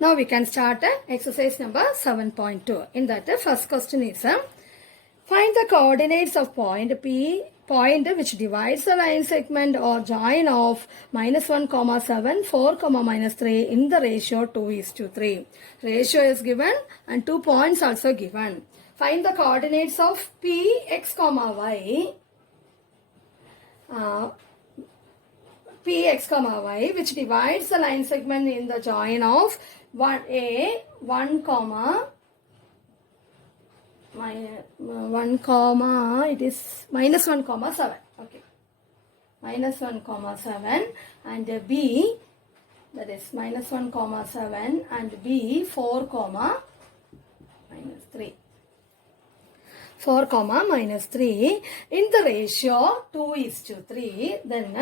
Now we can start exercise number 7.2. In that, the first question is find the coordinates of point P, point which divides the line segment or join of -1, 7, 4, -3 in the ratio 2:3. Ratio is given and 2 points also given. Find the coordinates of P, x, y. Px, y, which divides the line segment in the join of 1, 1, it is -1, 7. Okay. -1, 7 and B, that is -1, 7 and B 4, -3. 4, -3 in the ratio 2:3. Then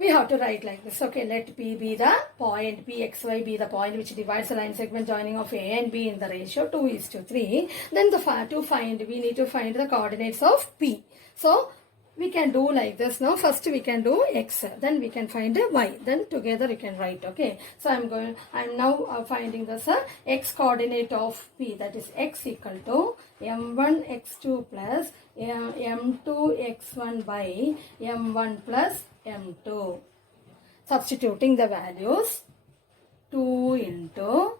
we have to write like this. Okay, let P be the point, Pxy be the point which divides the line segment joining of A and B in the ratio 2:3. Then we need to find the coordinates of P. So we can do like this now. First we can do x, then we can find y. Then together we can write. Okay. So I'm now finding this x coordinate of P, that is x equal to m1 x2 plus m2 x1 by m1 plus m2. Substituting the values, 2 into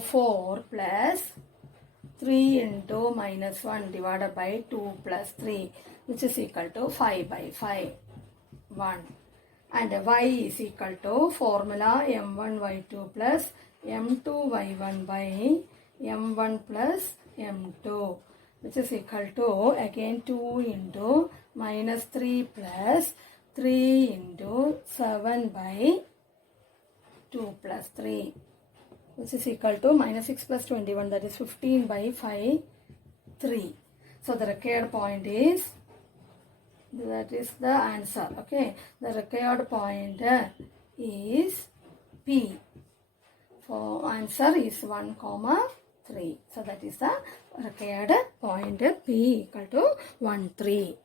4 plus 3 into -1 divided by 2 plus 3, which is equal to 5 by 5, 1. And y is equal to formula m1 y2 plus m2 y1 by m1 plus m2, which is equal to again 2 into -3 plus 3 into 7 by 2 plus 3, which is equal to -6 plus 21, that is 15 by 5, 3. So the required point is, that is the answer. Okay, the required point is P. For answer is 1, 3. So that is the required point P equal to 1, 3.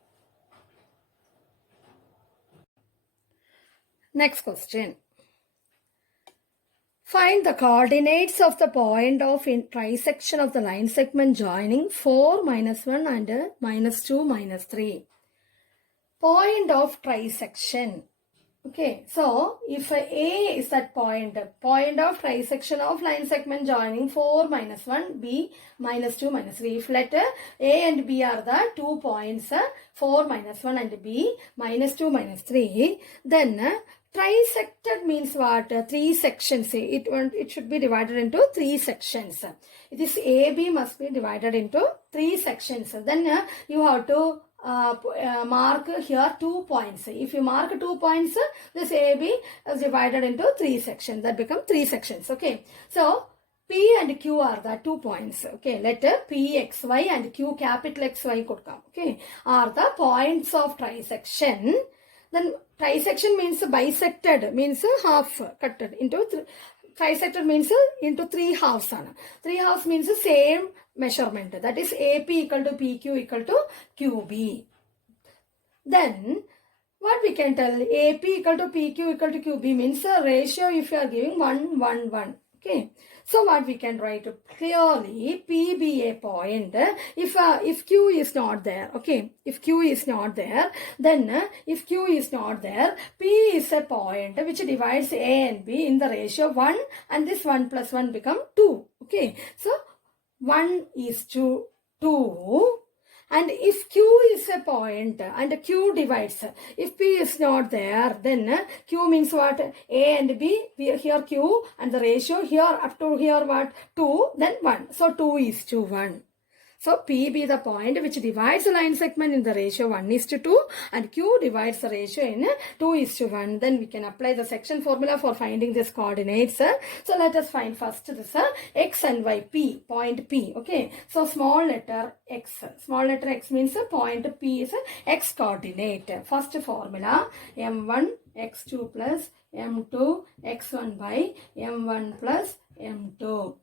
Next question. Find the coordinates of the point of trisection of the line segment joining 4, -1 and -2, -3. Point of trisection. Okay, so if A is that point of trisection of line segment joining 4, -1, B, -2, -3. If let A and B are the 2 points, 4, -1 and B, -2, -3, then trisected means what? 3 sections. It should be divided into 3 sections. This AB must be divided into 3 sections. Then you have to mark here 2 points. If you mark 2 points, this AB is divided into 3 sections. That become 3 sections. Okay. So P and Q are the 2 points. Okay. Let Pxy and Q capital XY could come. Okay. Are the points of trisection. Then trisection means bisected, means half cutted into trisected means into 3 halves. 3 halves means the same measurement. That is AP equal to PQ equal to QB. Then what we can tell? AP equal to PQ equal to QB means a ratio if you are giving 1, 1, 1. Okay. So what we can write clearly, P be a point if Q is not there. Okay, if Q is not there, then if Q is not there, P is a point which divides A and B in the ratio 1, and this 1 plus 1 become 2. Okay, so 1 is to 2. And if Q is a point and Q divides, if P is not there, then Q means what? A and B, here Q, and the ratio here up to here what? 2, then 1. So 2 is to 1. So P be the point which divides the line segment in the ratio 1:2 and Q divides the ratio in 2:1. Then we can apply the section formula for finding these coordinates. So let us find first this x and y, P, point P. Okay. So small letter x. Small letter x means point P is x coordinate. First formula m1 x2 plus m2 x1 by m1 plus m2.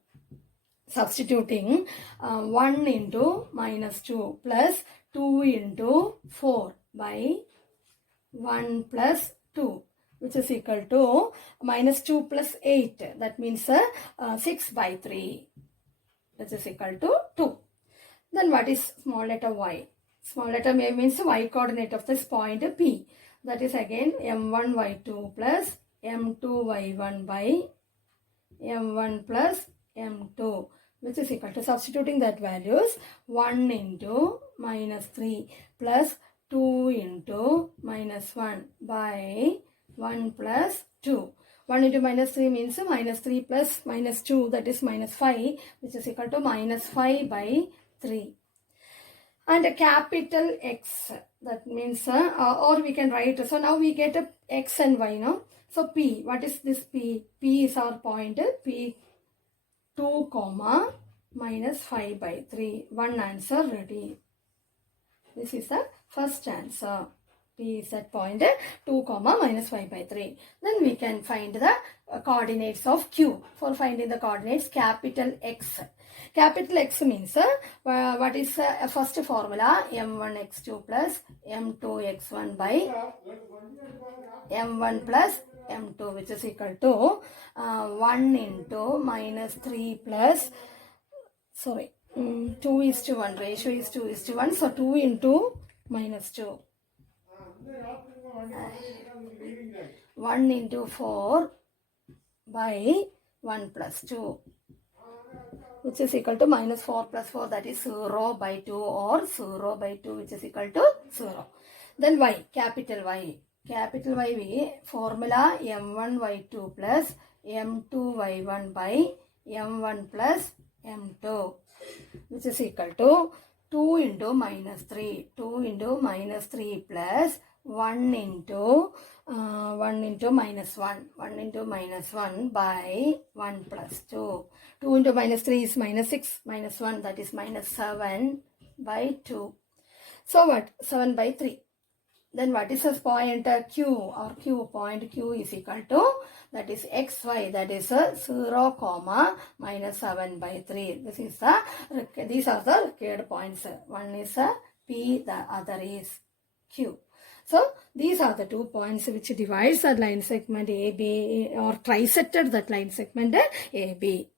Substituting 1 into -2 plus 2 into 4 by 1 plus 2, which is equal to minus 2 plus 8. That means 6 by 3, which is equal to 2. Then what is small letter y? Small letter a means y coordinate of this point P. That is again m1 y2 plus m2 y1 by m1 plus m2, which is equal to, substituting that values, 1 into minus 3 plus 2 into minus 1 by 1 plus 2. 1 into minus 3 means minus 3 plus minus 2, that is minus 5, which is equal to minus 5 by 3. And a capital X, that means, or we can write, so now we get a X and Y, no? So P, what is this P? P is our point, P 2 comma minus 5 by 3. One answer ready. This is the first answer. P is at point 2 comma minus 5 by 3. Then we can find the coordinates of Q. For finding the coordinates, capital X. Capital X means what is first formula? M1 x2 plus M2 x1 by M1 plus M2, which is equal to 1 into minus 3 plus, 2 is to 1, ratio is 2 is to 1, so 2 into minus 2. 1 into 4 by 1 plus 2, which is equal to minus 4 plus 4, that is 0 by 2, or 0 by 2, which is equal to 0. Then y, capital Y. Capital Y, formula m1 y2 plus m2 y1 by m1 plus m2, which is equal to 2 into minus 3. 2 into minus 3 plus 1 into minus 1. 1 into minus 1 by 1 plus 2. 2 into minus 3 is minus 6. Minus 1, that is minus 7 by 2. So what? 7 by 3. Then what is this point Q, or Q point? Q is equal to, that is xy, that is 0 comma minus 7 by 3. These are the required points. One is P, the other is Q. So these are the 2 points which divides the line segment AB, or trisected that line segment AB.